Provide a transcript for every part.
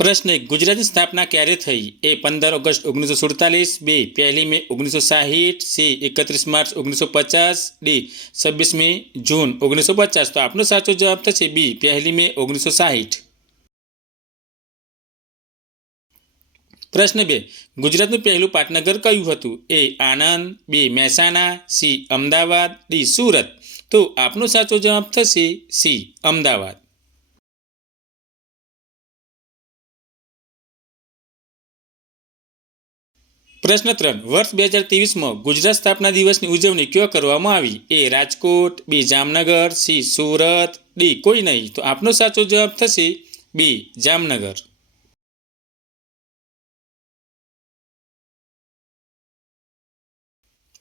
પ્રશ્ન 1. ગુજરાતની સ્થાપના ક્યારે થઈ? એ 15 ઓગસ્ટ 1947, બી 1 મે 1960, સી 31 માર્ચ 1950, ડી 26મી જૂન 1950. તો આપનો સાચો જવાબ થશે બી 1 મે 1960. પ્રશ્ન 2. ગુજરાતનું પહેલું પાટનગર કયું હતું? એ આણંદ, બી મહેસાણા, સી અમદાવાદ, ડી સુરત. તો આપનો સાચો જવાબ થશે સી અમદાવાદ. પ્રશ્ન 3. વર્ષ 2023માં ગુજરાત સ્થાપના દિવસની ઉજવણી ક્યાં કરવામાં આવી? એ રાજકોટ, બી જામનગર, સી સુરત, ડી કોઈ નહીં. તો આપનો સાચો જવાબ થશે બી જામનગર.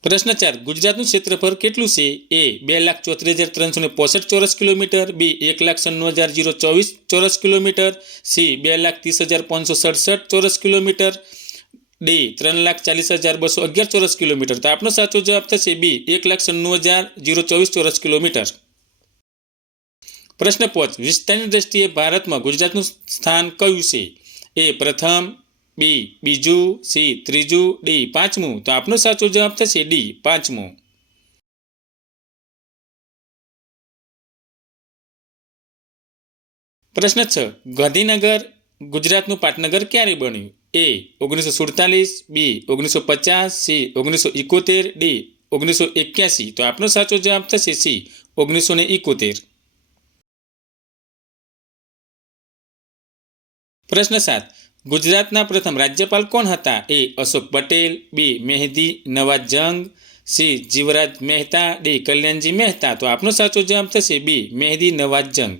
પ્રશ્ન 4. ગુજરાતનું ક્ષેત્રફળ કેટલું છે? એ 2,74,365 ચોરસ કિલોમીટર, બી 1,96,024 ચોરસ કિલોમીટર, સી 2,30,567 ચોરસ કિલોમીટર, ડી 3,40,211 ચોરસ કિલોમીટર. તો આપનો સાચો જવાબ થશે બી 1,96,024 ચોરસ કિલોમીટર. પ્રશ્ન 5. વિસ્તારની દ્રષ્ટિએ ભારતમાં ગુજરાતનું સ્થાન કયું છે? એ પ્રથમ, બી બીજું, સી ત્રીજું, ડી પાંચમું. તો આપનો સાચો જવાબ થશે ડી પાંચમું. પ્રશ્ન 6. ગાંધીનગર ગુજરાતનું પાટનગર ક્યારે બન્યું? એ 1947, બી 1950, સી 1971, ડી 1981. તો આપનો સાચો જવાબ થશે સી 1971. પ્રશ્ન 7. ગુજરાતના પ્રથમ રાજ્યપાલ કોણ હતા? એ અશોક પટેલ, બી મહેદી નવાઝ જંગ, સી જીવરાજ મહેતા, ડી કલ્યાણજી મહેતા. તો આપનો સાચો જવાબ થશે બી મહેદી નવાઝ જંગ.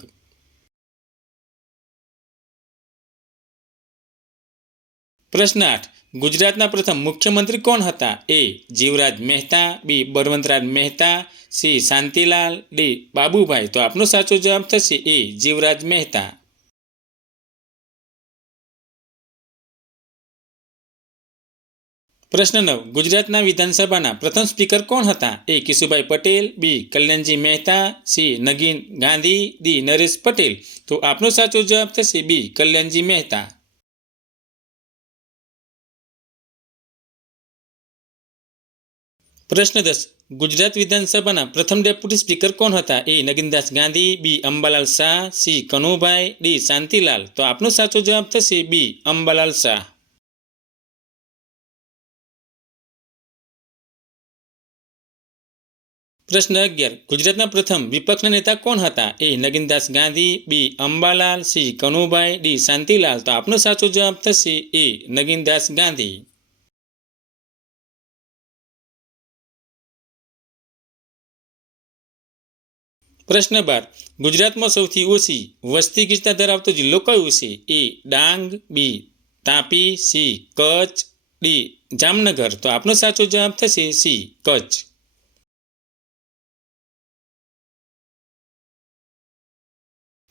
પ્રશ્ન 8. ગુજરાતના પ્રથમ મુખ્યમંત્રી કોણ હતા? એ જીવરાજ મહેતા, બી બળવંતરાજ મહેતા, સી શાંતિલાલ, ડી બાબુભાઈ. તો આપનો સાચો જવાબ થશે એ જીવરાજ મહેતા. પ્રશ્ન 9. ગુજરાતના વિધાનસભાના પ્રથમ સ્પીકર કોણ હતા? એ કેશુભાઈ પટેલ, બી કલ્યાણજી મહેતા, સી નગીન ગાંધી, ડી નરેશ પટેલ. તો આપનો સાચો જવાબ થશે બી કલ્યાણજી મહેતા. પ્રશ્ન 10. ગુજરાત વિધાનસભાના પ્રથમ ડેપ્યુટી સ્પીકર કોણ હતા? એ નગીનદાસ ગાંધી, બી અંબાલાલ શાહ, સી કનુભાઈ, ડી શાંતિલાલ. તો આપનો સાચો જવાબ થશે બી અંબાલાલ શાહ. પ્રશ્ન 11. ગુજરાતના પ્રથમ વિપક્ષના નેતા કોણ હતા? એ નગીનદાસ ગાંધી, બી અંબાલાલ, સી કનુભાઈ, ડી શાંતિલાલ. તો આપનો સાચો જવાબ થશે એ નગીનદાસ ગાંધી. પ્રશ્ન 12. ગુજરાતમાં સૌથી ઓછી વસ્તી ગીચતા ધરાવતો જિલ્લો કયો છે? એ ડાંગ, બી તાપી, સી કચ્છ, ડી જામનગર. તો આપનો સાચો જવાબ થશે સી કચ્છ.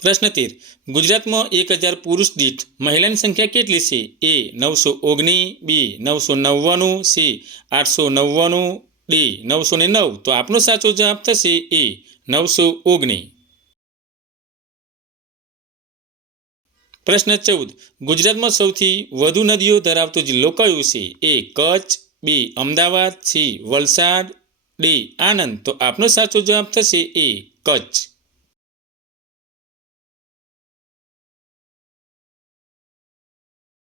પ્રશ્ન 13. ગુજરાતમાં 1000 પુરુષ દીઠ મહિલાની સંખ્યા કેટલી છે? એ 919, બી 999, સી 899, ડી 909. તો આપનો સાચો જવાબ થશે એ 919. પ્રશ્ન 14. ગુજરાતમાં સૌથી વધુ નદીઓ ધરાવતો જિલ્લો કયો છે? એ કચ્છ, બી અમદાવાદ, સી વલસાડ, ડી આણંદ. તો આપનો સાચો જવાબ થશે એ કચ્છ.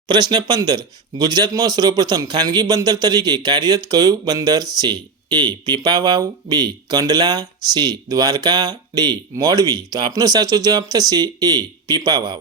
પ્રશ્ન 15. ગુજરાતમાં સર્વપ્રથમ ખાનગી બંદર તરીકે કાર્યરત કયું બંદર છે? એ પીપાવાવ, બી કંડલા, સી દ્વારકા, ડી મોરબી. તો આપનો સાચો જવાબ થશે એ પીપાવાવ.